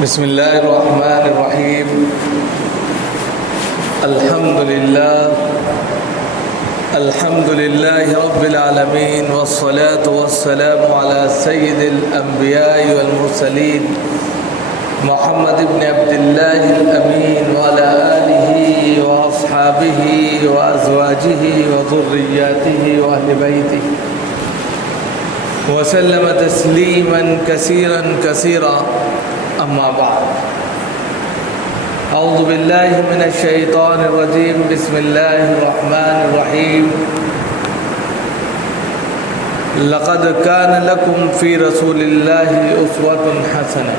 بسم اللہ الرحمن الرحیم الحمد للہ رب العالمین والصلاة والسلام على سید الانبیاء والمرسلین محمد بن عبد اللہ الامین وعلى آلہ واصحابہ وازواجہ وذریاتہ واہل بیتہ وسلم تسلیما کثیرا کثیرا اما بعد اعوذ باللہ من الشیطان الرجیم بسم اللہ الرحمن الرحیم لقد كان لكم في رسول الله اسوة حسنة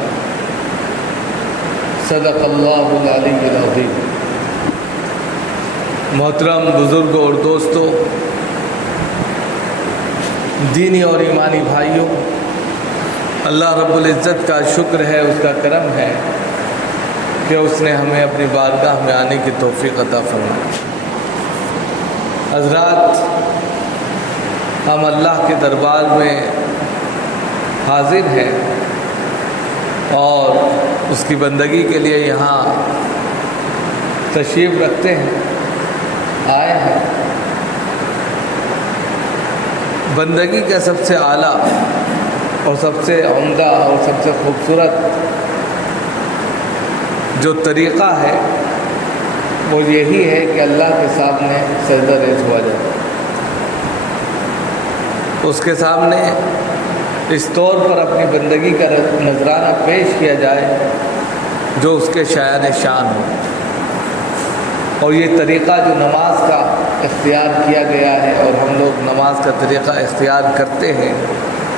صدق اللہ العلی العظیم۔ محترم بزرگوں اور دوستوں، دینی اور ایمانی بھائیوں، اللہ رب العزت کا شکر ہے، اس کا کرم ہے کہ اس نے ہمیں اپنی بارگاہ میں آنے کی توفیق عطا فرمائی۔ حضرات، ہم اللہ کے دربار میں حاضر ہیں اور اس کی بندگی کے لیے یہاں تشریف رکھتے ہیں، آئے ہیں۔ بندگی کا سب سے اعلیٰ اور سب سے عمدہ اور سب سے خوبصورت جو طریقہ ہے وہ یہی ہے کہ اللہ کے سامنے سجدہ ریز ہوا جائے، اس کے سامنے اس طور پر اپنی بندگی کا نذرانہ پیش کیا جائے جو اس کے شایان شان ہو۔ اور یہ طریقہ جو نماز کا اختیار کیا گیا ہے اور ہم لوگ نماز کا طریقہ اختیار کرتے ہیں،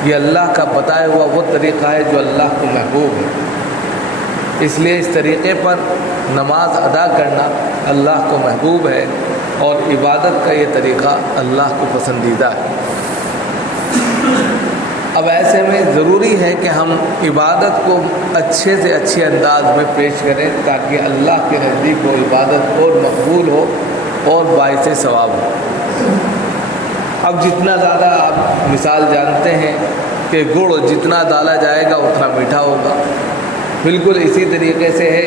یہ اللہ کا بتایا ہوا وہ طریقہ ہے جو اللہ کو محبوب ہے۔ اس لیے اس طریقے پر نماز ادا کرنا اللہ کو محبوب ہے اور عبادت کا یہ طریقہ اللہ کو پسندیدہ ہے۔ اب ایسے میں ضروری ہے کہ ہم عبادت کو اچھے سے اچھے انداز میں پیش کریں تاکہ اللہ کے نزدیک وہ عبادت اور مقبول ہو اور باعث ثواب ہو۔ اب جتنا زیادہ آپ مثال جانتے ہیں کہ گڑ جتنا ڈالا جائے گا اتنا میٹھا ہوگا، بالکل اسی طریقے سے ہے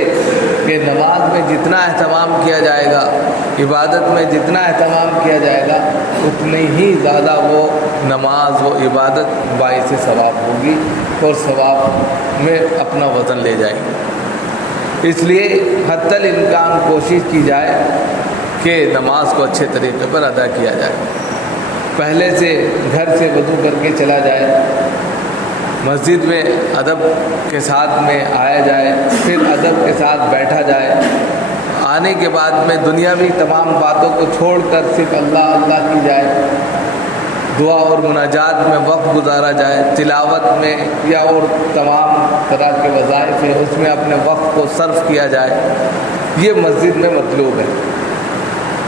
کہ نماز میں جتنا اہتمام کیا جائے گا، عبادت میں جتنا اہتمام کیا جائے گا، اتنی ہی زیادہ وہ نماز و عبادت باعث ثواب ہوگی اور ثواب میں اپنا وزن لے جائے گی۔ اس لیے حتی الامکان کوشش کی جائے کہ نماز کو اچھے طریقے پر ادا کیا جائے۔ پہلے سے گھر سے وضو کر کے چلا جائے، مسجد میں ادب کے ساتھ میں آیا جائے، پھر ادب کے ساتھ بیٹھا جائے۔ آنے کے بعد میں دنیاوی تمام باتوں کو چھوڑ کر صرف اللہ اللہ کی جائے، دعا اور مناجات میں وقت گزارا جائے، تلاوت میں یا اور تمام طرح کے وظائف ہیں اس میں اپنے وقت کو صرف کیا جائے، یہ مسجد میں مطلوب ہے۔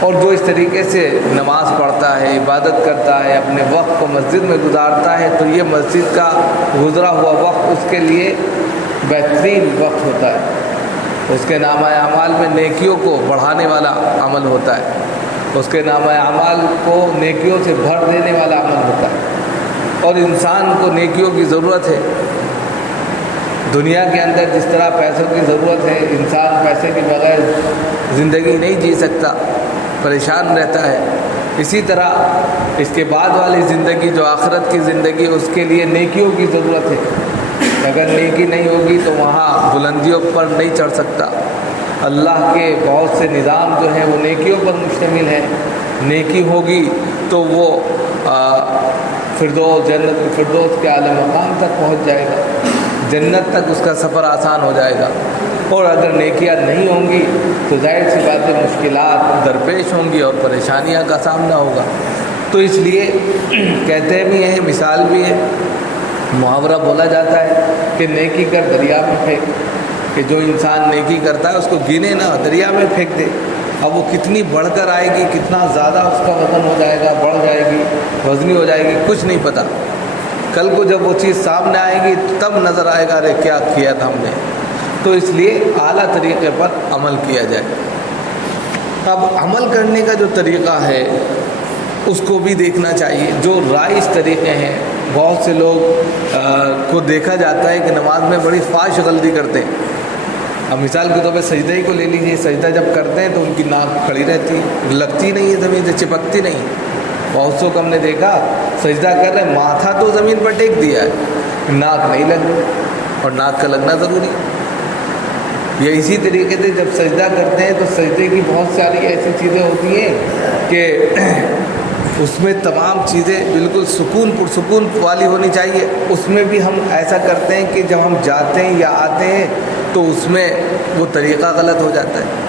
اور جو اس طریقے سے نماز پڑھتا ہے، عبادت کرتا ہے، اپنے وقت کو مسجد میں گزارتا ہے تو یہ مسجد کا گزرا ہوا وقت اس کے لیے بہترین وقت ہوتا ہے۔ اس کے نامہ اعمال میں نیکیوں کو بڑھانے والا عمل ہوتا ہے، اس کے نامہ اعمال کو نیکیوں سے بھر دینے والا عمل ہوتا ہے۔ اور انسان کو نیکیوں کی ضرورت ہے۔ دنیا کے اندر جس طرح پیسوں کی ضرورت ہے، انسان پیسے کے بغیر زندگی نہیں جی سکتا، پریشان رہتا ہے، اسی طرح اس کے بعد والی زندگی جو آخرت کی زندگی، اس کے لیے نیکیوں کی ضرورت ہے۔ اگر نیکی نہیں ہوگی تو وہاں بلندیوں پر نہیں چڑھ سکتا۔ اللہ کے بہت سے نظام جو ہیں وہ نیکیوں پر مشتمل ہیں، نیکی ہوگی تو وہ فردوس، جنت الفردوس کے اعلی مقام تک پہنچ جائے گا، جنت تک اس کا سفر آسان ہو جائے گا۔ اور اگر نیکیاں نہیں ہوں گی تو ظاہر سی بات ہے مشکلات درپیش ہوں گی اور پریشانیاں کا سامنا ہوگا۔ تو اس لیے کہتے بھی ہیں، مثال بھی ہے، محاورہ بولا جاتا ہے کہ نیکی کر دریا میں پھینک، کہ جو انسان نیکی کرتا ہے اس کو گنے نہ، دریا میں پھینک دے۔ اب وہ کتنی بڑھ کر آئے گی، کتنا زیادہ اس کا وزن ہو جائے گا، بڑھ جائے گی، وزنی ہو جائے گی، کچھ نہیں پتہ۔ کل کو جب وہ چیز سامنے آئے گی تب نظر آئے گا ارے کیا کیا تھا ہم نے۔ تو اس لیے اعلیٰ طریقے پر عمل کیا جائے۔ اب عمل کرنے کا جو طریقہ ہے اس کو بھی دیکھنا چاہیے۔ جو رائج طریقے ہیں، بہت سے لوگ کو دیکھا جاتا ہے کہ نماز میں بڑی فاش غلطی کرتے ہیں، اب مثال کے طور پہ سجدے ہی کو لے لیجیے، سجدہ جب کرتے ہیں تو ان کی ناک کھڑی رہتی ہے، لگتی نہیں ہے زمین سے، چپکتی نہیں۔ بہت سو کو ہم نے دیکھا سجدہ کر رہے ہیں، ماتھا تو زمین پر ٹیک دیا ہے، ناک نہیں لگ رہی، اور ناک کا لگنا ضروری ہے۔ یا اسی طریقے سے جب سجدہ کرتے ہیں تو سجدے کی بہت ساری ایسی چیزیں ہوتی ہیں کہ اس میں تمام چیزیں بالکل سکون پرسکون والی ہونی چاہیے۔ اس میں بھی ہم ایسا کرتے ہیں کہ جب ہم جاتے ہیں یا آتے ہیں تو اس میں وہ طریقہ غلط ہو جاتا ہے۔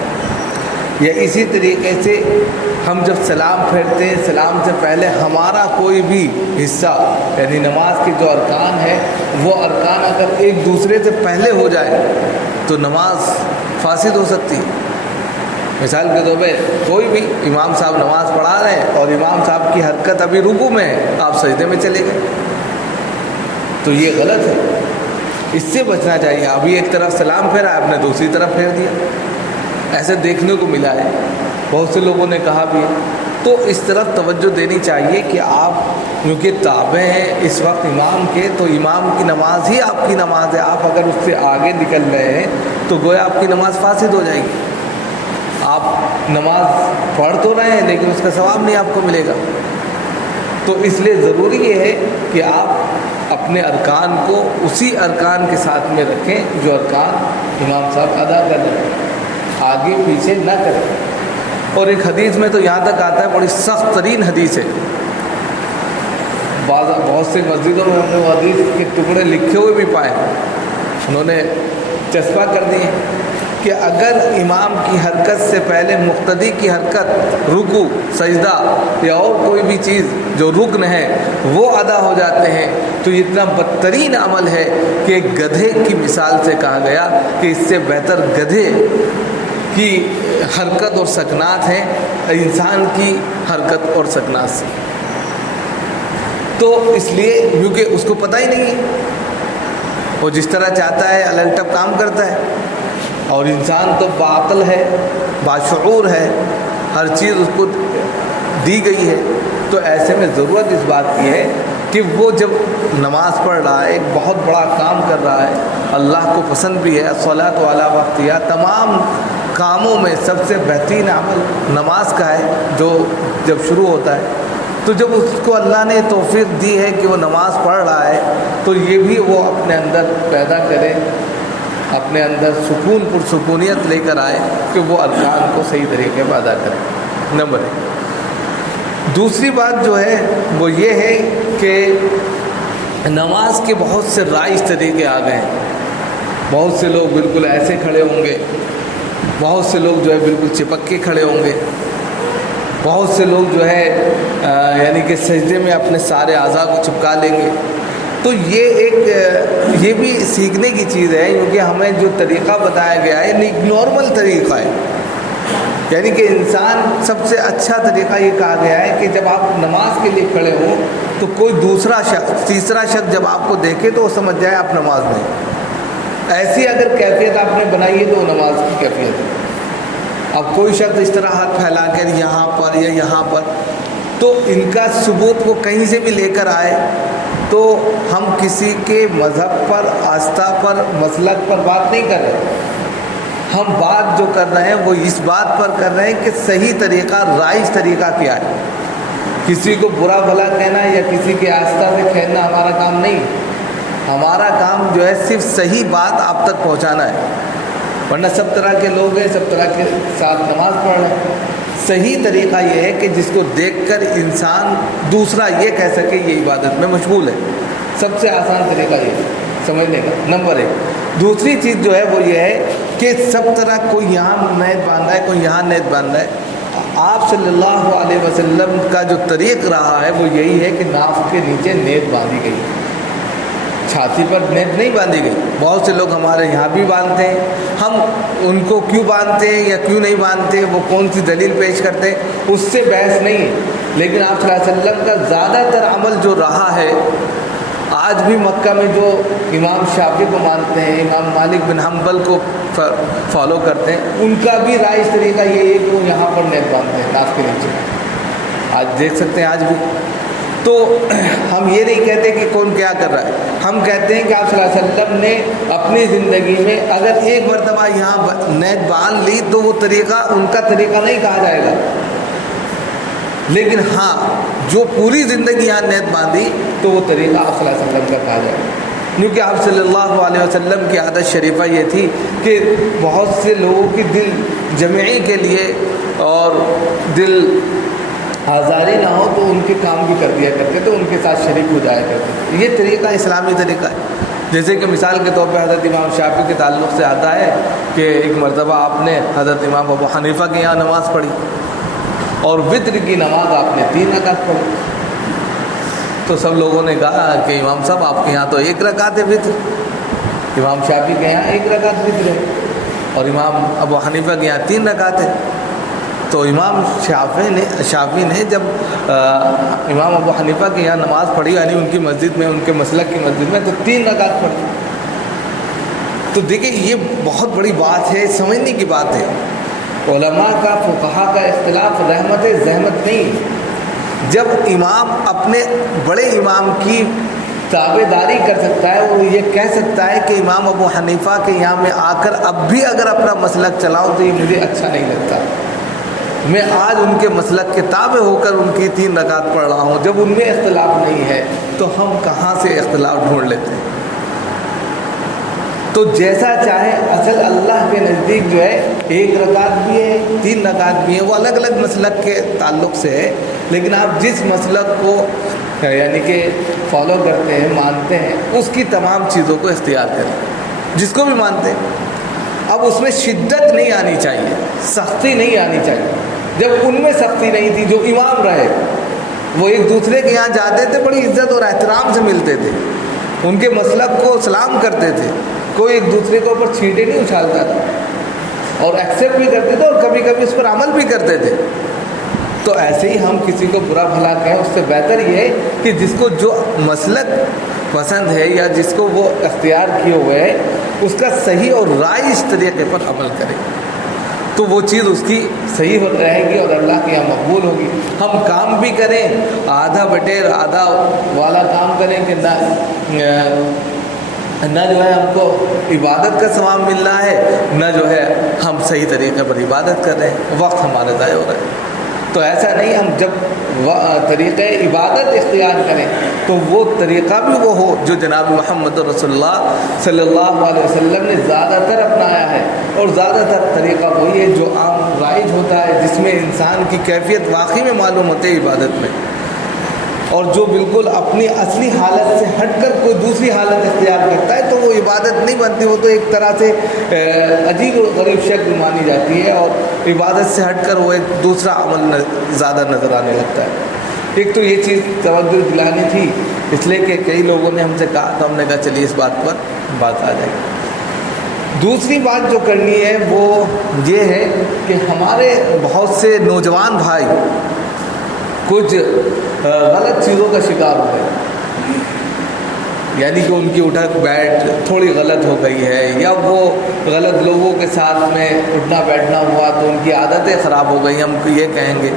یا اسی طریقے سے ہم جب سلام پھیرتے ہیں، سلام سے پہلے ہمارا کوئی بھی حصہ، یعنی نماز کے جو ارکان ہے وہ ارکان اگر ایک دوسرے سے پہلے ہو جائے تو نماز فاسد ہو سکتی ہے۔ مثال کے طور پہ کوئی بھی امام صاحب نماز پڑھا رہے ہیں اور امام صاحب کی حرکت ابھی رکوع میں ہے، آپ سجدے میں چلے گئے تو یہ غلط ہے، اس سے بچنا چاہیے۔ ابھی ایک طرف سلام پھیرا، آپ نے دوسری طرف پھیر دیا، ایسے دیکھنے کو ملا ہے، بہت سے لوگوں نے کہا بھی ہے۔ تو اس طرف توجہ دینی چاہیے کہ آپ کیونکہ تابع ہیں اس وقت امام کے، تو امام کی نماز ہی آپ کی نماز ہے، آپ اگر اس سے آگے نکل رہے ہیں تو گویا آپ کی نماز فاسد ہو جائے گی۔ آپ نماز پڑھ تو رہے ہیں لیکن اس کا ثواب نہیں آپ کو ملے گا۔ تو اس لیے ضروری یہ ہے کہ آپ اپنے ارکان کو اسی ارکان کے ساتھ میں رکھیں جو ارکان امام صاحب ادا کر رہے ہیں، آگے پیچھے نہ کریں۔ اور ایک حدیث میں تو یہاں تک آتا ہے، بڑی سخت ترین حدیث ہے، بہت سے مسجدوں میں ہم نے وہ حدیث کے ٹکڑے لکھے ہوئے بھی پائے، انہوں نے چسپاں کر دیے کہ اگر امام کی حرکت سے پہلے مقتدی کی حرکت، رکوع، سجدہ یا اور کوئی بھی چیز جو رکن ہے وہ ادا ہو جاتے ہیں تو اتنا بدترین عمل ہے کہ ایک گدھے کی مثال سے کہا گیا کہ اس سے بہتر گدھے کی حرکت اور سکنات ہیں انسان کی حرکت اور سکنات سے۔ تو اس لیے کیونکہ اس کو پتہ ہی نہیں ہے، وہ جس طرح چاہتا ہے الٹپ کام کرتا ہے، اور انسان تو باعقل ہے، باشعور ہے، ہر چیز اس کو دی گئی ہے۔ تو ایسے میں ضرورت اس بات کی ہے کہ وہ جب نماز پڑھ رہا ہے، ایک بہت بڑا کام کر رہا ہے، اللہ کو پسند بھی ہے، الصلاۃ علی وقتہا، تمام کاموں میں سب سے بہترین عمل نماز کا ہے جو جب شروع ہوتا ہے۔ تو جب اس کو اللہ نے توفیق دی ہے کہ وہ نماز پڑھ رہا ہے تو یہ بھی وہ اپنے اندر پیدا کرے، اپنے اندر سکون پرسکونیت لے کر آئے کہ وہ ارکان کو صحیح طریقے پر ادا کرے۔ نمبر 1۔ دوسری بات جو ہے وہ یہ ہے کہ نماز کے بہت سے رائج طریقے آ گئے ہیں۔ بہت سے لوگ بالکل ایسے کھڑے ہوں گے، بہت سے لوگ جو ہے بالکل چپک کے کھڑے ہوں گے، بہت سے لوگ جو ہے یعنی کہ سجدے میں اپنے سارے اعضاء کو چپکا لیں گے۔ تو یہ بھی سیکھنے کی چیز ہے، کیونکہ ہمیں جو طریقہ بتایا گیا ہے ایک نارمل طریقہ ہے، یعنی کہ انسان سب سے اچھا طریقہ یہ کہا گیا ہے کہ جب آپ نماز کے لیے کھڑے ہوں تو کوئی دوسرا شخص، تیسرا شخص جب آپ کو دیکھے تو وہ سمجھ جائے آپ نماز میں۔ ایسی اگر کیفیت آپ نے بنائی ہے تو وہ نماز کی کیفیت ہے۔ اب کوئی شخص اس طرح ہاتھ پھیلا کر یہاں پر یا یہاں پر، تو ان کا ثبوت وہ کہیں سے بھی لے کر آئے تو ہم کسی کے مذہب پر، آستھا پر، مسلک پر بات نہیں کر رہے، ہم بات جو کر رہے ہیں وہ اس بات پر کر رہے ہیں کہ صحیح طریقہ، رائج طریقہ کیا ہے۔ کسی کو برا بھلا کہنا یا کسی کے آستھا سے کھیلنا ہمارا کام نہیں، ہمارا کام جو ہے صرف صحیح بات آپ تک پہنچانا ہے۔ ورنہ سب طرح کے لوگ ہیں، سب طرح کے ساتھ نماز پڑھ رہے ہیں۔ صحیح طریقہ یہ ہے کہ جس کو دیکھ کر انسان دوسرا یہ کہہ سکے یہ عبادت میں مشغول ہے، سب سے آسان طریقہ یہ ہے سمجھنے کا۔ نمبر 1۔ دوسری چیز جو ہے وہ یہ ہے کہ سب طرح کوئی یہاں نیت باندھا ہے، کوئی یہاں نیت باندھا ہے۔ آپ صلی اللہ علیہ وسلم کا جو طریق رہا ہے وہ یہی ہے کہ ناف کے نیچے نیت باندھی گئی، چھاتی پر نیت نہیں باندھی گئی۔ بہت سے لوگ ہمارے یہاں بھی باندھتے ہیں، ہم ان کو کیوں باندھتے ہیں یا کیوں نہیں باندھتے، وہ کون سی دلیل پیش کرتے ہیں، اس سے بحث نہیں ہے۔ لیکن آپ صلی اللہ علیہ وسلم کا زیادہ تر عمل جو رہا ہے، آج بھی مکہ میں جو امام شافعی کو مانتے ہیں، امام مالک بن حنبل کو فالو کرتے ہیں، ان کا بھی رائج طریقہ یہ ہے کہ وہ یہاں پر نیت باندھتے ہیں ناف کے نیچے، آج دیکھ سکتے ہیں آج بھی۔ تو ہم یہ نہیں کہتے کہ کون کیا کر رہا ہے، ہم کہتے ہیں کہ آپ صلی اللہ علیہ وسلم نے اپنی زندگی میں اگر ایک مرتبہ یہاں نیت باندھ لی تو وہ طریقہ ان کا طریقہ نہیں کہا جائے گا، لیکن ہاں جو پوری زندگی یہاں نیت باندھی تو وہ طریقہ آپ صلی اللہ علیہ وسلم کا کہا جائے گا، کیونکہ آپ صلی اللہ علیہ وسلم کی عادت شریفہ یہ تھی کہ بہت سے لوگوں کی دل جمعی کے لیے اور دل آزاری نہ ہو تو ان کے کام بھی کر دیا کرتے تھے، ان کے ساتھ شریک ہو جایا کرتے تھے۔ یہ طریقہ اسلامی طریقہ ہے۔ جیسے کہ مثال کے طور پہ حضرت امام شافعی کے تعلق سے آتا ہے کہ ایک مرتبہ آپ نے حضرت امام ابو حنیفہ کے یہاں نماز پڑھی اور وتر کی نماز آپ نے 3 رکعت پڑھی، تو سب لوگوں نے کہا کہ امام صاحب آپ کے یہاں تو 1 رکعت ہے وتر، امام شافعی کے یہاں 1 رکعت وتر ہے اور امام ابو حنیفہ کے یہاں 3 رکعت ہے۔ تو امام شافعی نے جب امام ابو حنیفہ کے یہاں نماز پڑھی، یعنی ان کی مسجد میں، ان کے مسلک کی مسجد میں، تو 3 رکعت پڑھی۔ تو دیکھیں یہ بہت بڑی بات ہے، سمجھنے کی بات ہے۔ علماء کا، فقہا کا اختلاف رحمت ہے، زحمت نہیں۔ جب امام اپنے بڑے امام کی تابع داری کر سکتا ہے، وہ یہ کہہ سکتا ہے کہ امام ابو حنیفہ کے یہاں میں آ کر اب بھی اگر اپنا مسلک چلاؤں تو یہ مجھے اچھا نہیں لگتا، میں آج ان کے مسلک کے تابع ہو کر ان کی 3 رکعت پڑھ رہا ہوں۔ جب ان میں اختلاف نہیں ہے تو ہم کہاں سے اختلاف ڈھونڈ لیتے ہیں؟ تو جیسا چاہے، اصل اللہ کے نزدیک جو ہے 1 رکعت بھی ہے، 3 رکعت بھی ہے، وہ الگ الگ مسلک کے تعلق سے ہے، لیکن آپ جس مسلک کو یعنی کہ فالو کرتے ہیں، مانتے ہیں، اس کی تمام چیزوں کو اختیار کریں، جس کو بھی مانتے ہیں۔ اب اس میں شدت نہیں آنی چاہیے، سختی نہیں آنی چاہیے۔ جب ان میں سختی نہیں تھی، جو امام رہے وہ ایک دوسرے کے یہاں جاتے تھے، بڑی عزت اور احترام سے ملتے تھے، ان کے مسلک کو سلام کرتے تھے، کوئی ایک دوسرے کے اوپر چھینٹے نہیں اچھالتا تھا اور ایکسیپٹ بھی کرتے تھے اور کبھی کبھی اس پر عمل بھی کرتے تھے۔ تو ایسے ہی ہم کسی کو برا بھلا کہیں، اس سے بہتر یہ ہے کہ جس کو جو مسلک پسند ہے یا جس کو وہ اختیار کیے ہوئے ہے، اس کا صحیح اور رائج طریقے پر عمل کرے تو وہ چیز اس کی صحیح رہے گی اور اللہ کے یہاں مقبول ہوگی۔ ہم کام بھی کریں، آدھا بٹیر آدھا والا کام کریں کہ نہ جو ہے ہم کو عبادت کا ثواب مل رہا ہے، نہ جو ہے ہم صحیح طریقے پر عبادت کر رہے ہیں، وقت ہمارا ضائع ہو رہا ہے۔ تو ایسا نہیں، ہم جب طریقہ عبادت اختیار کریں تو وہ طریقہ بھی وہ ہو جو جناب محمد رسول اللہ صلی اللہ علیہ وسلم نے زیادہ تر اپنایا ہے، اور زیادہ تر طریقہ وہی ہے جو عام رائج ہوتا ہے، جس میں انسان کی کیفیت واقعی میں معلوم ہوتی ہے عبادت میں، اور جو بالکل اپنی اصلی حالت سے ہٹ کر کوئی دوسری حالت اختیار کرتا ہے تو وہ عبادت نہیں بنتی، وہ تو ایک طرح سے عجیب و غریب شکل مانی جاتی ہے، اور عبادت سے ہٹ کر وہ ایک دوسرا عمل زیادہ نظر آنے لگتا ہے۔ ایک تو یہ چیز توجہ دلانی تھی، اس لیے کہ کئی لوگوں نے ہم سے کہا تو ہم نے کہا چلیے اس بات پر بات آ جائے گی۔ دوسری بات جو کرنی ہے وہ یہ ہے کہ ہمارے بہت سے نوجوان بھائی کچھ غلط چیزوں کا شکار ہو گئے، یعنی کہ ان کی اٹھک بیٹھ تھوڑی غلط ہو گئی ہے، یا وہ غلط لوگوں کے ساتھ میں اٹھنا بیٹھنا ہوا تو ان کی عادتیں خراب ہو گئی، ہم یہ کہیں گے۔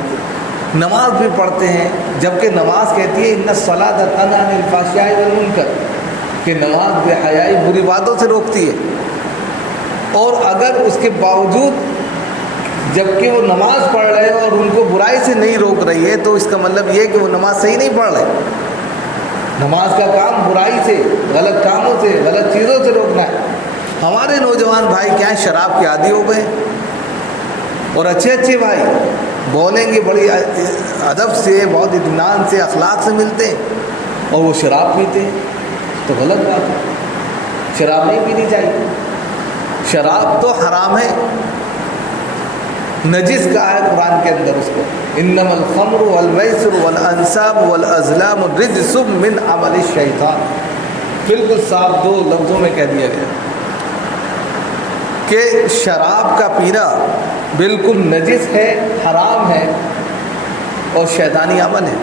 نماز بھی پڑھتے ہیں، جبکہ نماز کہتی ہے ان الصلاۃ تنہی عن الفحشاء والمنکر، کہ نماز بے حیائی بری باتوں سے روکتی ہے، اور اگر اس کے باوجود جبکہ وہ نماز پڑھ رہے ہیں اور ان کو برائی سے نہیں روک رہی ہے تو اس کا مطلب یہ ہے کہ وہ نماز صحیح نہیں پڑھ رہے۔ نماز کا کام برائی سے، غلط کاموں سے، غلط چیزوں سے روکنا ہے۔ ہمارے نوجوان بھائی کیا ہیں، شراب کے عادی ہو گئے، اور اچھے اچھے بھائی بولیں گے بڑی ادب سے، بہت اطمینان سے، اخلاق سے ملتے ہیں، اور وہ شراب پیتے ہیں، تو غلط بات ہے۔ شراب نہیں پینی چاہیے، شراب تو حرام ہے، نجس کہا ہے قرآن کے اندر اس کو، انما الخمر والمیسر والانصاب والازلام رجس من عمل الشیطان، بالکل صاف 2 لفظوں میں کہہ دیا گیا کہ شراب کا پینا بالکل نجس ہے، حرام ہے، اور شیطانی عمل ہے،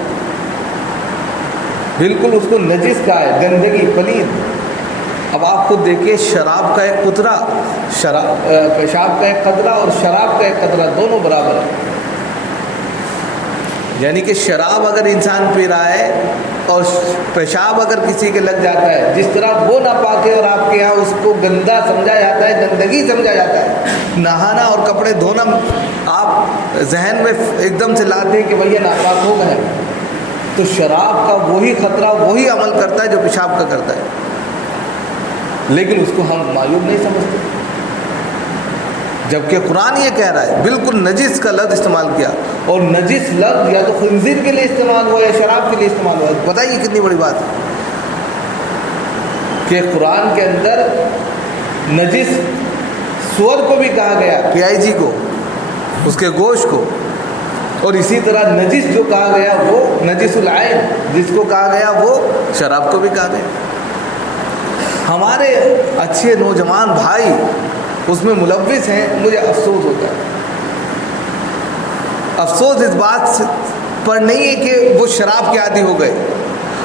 بالکل اس کو نجس کہا ہے، گندگی، پلید۔ اب آپ خود دیکھیے، شراب کا ایک قطرہ، پیشاب کا ایک قطرہ اور شراب کا ایک قطرہ دونوں برابر ہیں۔ یعنی کہ شراب اگر انسان پی رہا ہے اور پیشاب اگر کسی کے لگ جاتا ہے، جس طرح وہ ناپاک ہے اور آپ کے یہاں اس کو گندا سمجھا جاتا ہے، گندگی سمجھا جاتا ہے، نہانا اور کپڑے دھونا آپ ذہن میں ایک دم سے لاتے ہیں کہ بھئی یہ ناپاک ہو گئے، تو شراب کا وہی خطرہ وہی عمل کرتا ہے جو پیشاب کا کرتا ہے، لیکن اس کو ہم معلوم نہیں سمجھتے، جبکہ قرآن یہ کہہ رہا ہے بالکل نجس کا لفظ استعمال کیا، اور نجس لفظ یا تو خنزیر کے لیے استعمال ہوا یا شراب کے لیے استعمال ہوا. بتائیے کتنی بڑی بات ہے کہ قرآن کے اندر نجس سور کو بھی کہا گیا، PIG کو، اس کے گوشت کو، اور اسی طرح نجس جو کہا گیا وہ نجس العین جس کو کہا گیا وہ شراب کو بھی کہا گیا. ہمارے اچھے نوجوان بھائی اس میں ملوث ہیں. مجھے افسوس ہوتا ہے، افسوس اس بات پر نہیں ہے کہ وہ شراب کے عادی ہو گئے،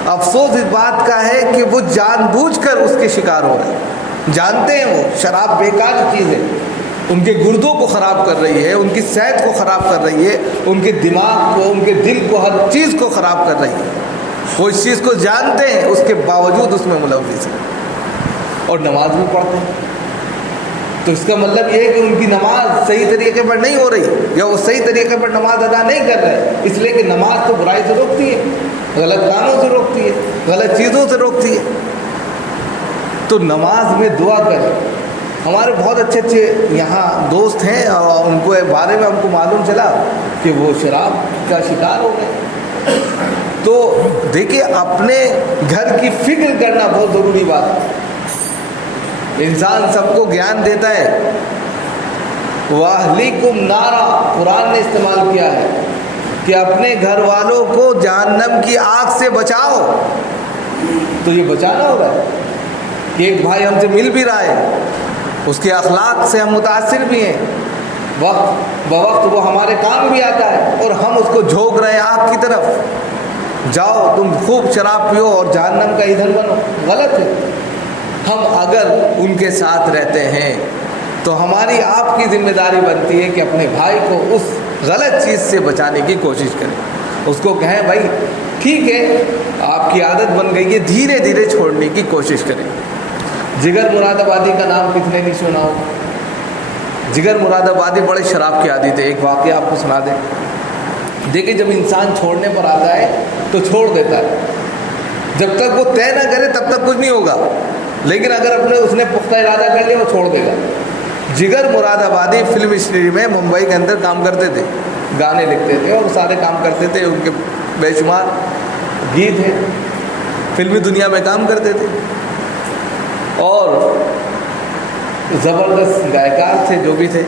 افسوس اس بات کا ہے کہ وہ جان بوجھ کر اس کے شکار ہو رہے ہیں. جانتے ہیں وہ شراب بیکار چیز ہے، ان کے گردوں کو خراب کر رہی ہے، ان کی صحت کو خراب کر رہی ہے، ان کے دماغ کو، ان کے دل کو، ہر چیز کو خراب کر رہی ہے. وہ اس چیز کو جانتے ہیں، اس کے باوجود اس میں ملوث ہیں اور نماز بھی پڑھتے ہیں. تو اس کا مطلب یہ ہے کہ ان کی نماز صحیح طریقے پر نہیں ہو رہی، یا وہ صحیح طریقے پر نماز ادا نہیں کر رہے، اس لیے کہ نماز تو برائی سے روکتی ہے، غلط کاموں سے روکتی ہے، غلط چیزوں سے روکتی ہے. تو نماز میں دعا کریں. ہمارے بہت اچھے اچھے یہاں دوست ہیں اور ان کو بارے میں ہم کو معلوم چلا کہ وہ شراب کا شکار ہو گئے. تو دیکھیے اپنے گھر کی فکر کرنا بہت ضروری بات ہے. انسان سب کو گیان دیتا ہے. وَأَهْلِكُمْ نَارًا قرآن نے استعمال کیا ہے کہ اپنے گھر والوں کو جہنم کی آگ سے بچاؤ. تو یہ بچانا ہوگا کہ ایک بھائی ہم سے مل بھی رہا ہے، اس کے اخلاق سے ہم متاثر بھی ہیں، وقت بوقت وہ ہمارے کام بھی آتا ہے، اور ہم اس کو جھونک رہے ہیں آگ کی طرف. جاؤ تم خوب شراب پیو اور جہنم کا ایندھن بنو. غلط ہے. ہم اگر ان کے ساتھ رہتے ہیں تو ہماری آپ کی ذمہ داری بنتی ہے کہ اپنے بھائی کو اس غلط چیز سے بچانے کی کوشش کریں. اس کو کہیں بھائی ٹھیک ہے آپ کی عادت بن گئی ہے، دھیرے دھیرے چھوڑنے کی کوشش کریں. جگر مراد آبادی کا نام کتنے نہیں سنا ہو؟ جگر مراد آبادی بڑے شراب کے عادی تھے. ایک واقعہ آپ کو سنا دیں. دیکھیں جب انسان چھوڑنے پر آتا ہے تو چھوڑ دیتا ہے، جب تک وہ طے نہ کرے تب تک کچھ نہیں ہوگا، لیکن اگر اس نے پختہ ارادہ کر لیا وہ چھوڑ دے گا. جگر مراد آبادی فلم انڈسٹری میں ممبئی کے اندر کام کرتے تھے، گانے لکھتے تھے اور سارے کام کرتے تھے. ان کے بے شمار گیت ہیں، فلمی دنیا میں کام کرتے تھے اور زبردست گائیکار تھے، جو بھی تھے،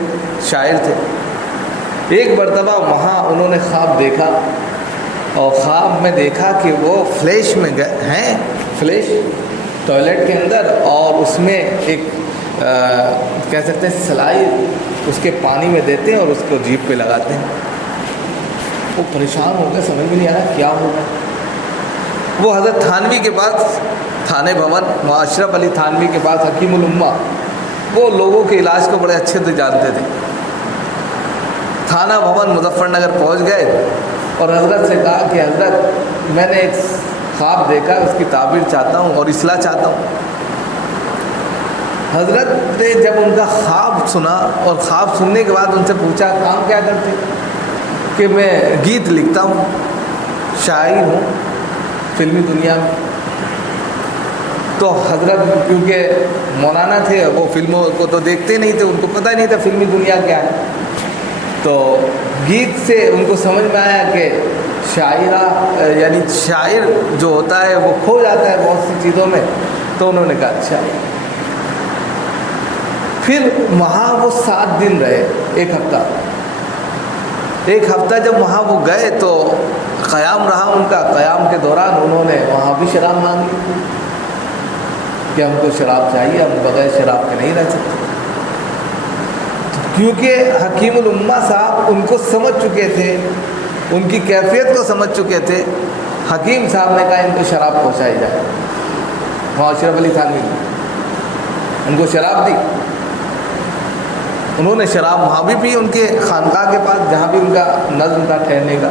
شاعر تھے. ایک مرتبہ وہاں انہوں نے خواب دیکھا، اور خواب میں دیکھا کہ وہ فلیش میں ہیں، فلیش ٹوائلٹ کے اندر، اور اس میں ایک کہہ سکتے ہیں سلائی اس کے پانی میں دیتے ہیں اور اس کو جیب پہ لگاتے ہیں. وہ پریشان ہو گئے، سمجھ میں نہیں آ رہا کیا ہوگا. وہ حضرت تھانوی کے پاس، تھانے بھون اشرف علی تھانوی کے پاس، حکیم الامہ، وہ لوگوں کے علاج کو بڑے اچھے سے جانتے تھے. تھانہ بھون مظفر نگر پہنچ گئے اور حضرت سے کہا کہ حضرت میں نے ایک خواب دیکھا، اس کی تعبیر چاہتا ہوں اور اصلاح چاہتا ہوں. حضرت نے جب ان کا خواب سنا اور خواب سننے کے بعد ان سے پوچھا کام کیا کرتے؟ کہ میں گیت لکھتا ہوں، شاعر ہوں فلمی دنیا میں. تو حضرت کیونکہ مولانا تھے، وہ فلموں کو تو دیکھتے نہیں تھے، ان کو پتہ نہیں تھا فلمی دنیا کیا ہے. تو گیت سے ان کو سمجھ میں آیا کہ شاعرہ یعنی شاعر جو ہوتا ہے وہ کھو جاتا ہے بہت سی چیزوں میں. تو انہوں نے کہا اچھا. پھر وہاں وہ 7 دن رہے، ایک ہفتہ جب وہاں وہ گئے تو قیام رہا ان کا. قیام کے دوران انہوں نے وہاں بھی شراب مانگی کہ ہم کو شراب چاہیے، ہم بغیر شراب کے نہیں رہ سکتے. کیونکہ حکیم الامہ صاحب ان کو سمجھ چکے تھے، ان کی کیفیت کو سمجھ چکے تھے. حکیم صاحب نے کہا ان کو شراب پہنچائی جائے. وہاں اشرف علی تھانوی ان کو شراب دی. انہوں نے شراب وہاں بھی پی، ان کے خانقاہ کے پاس جہاں بھی ان کا نظم تھا ٹھہرنے کا.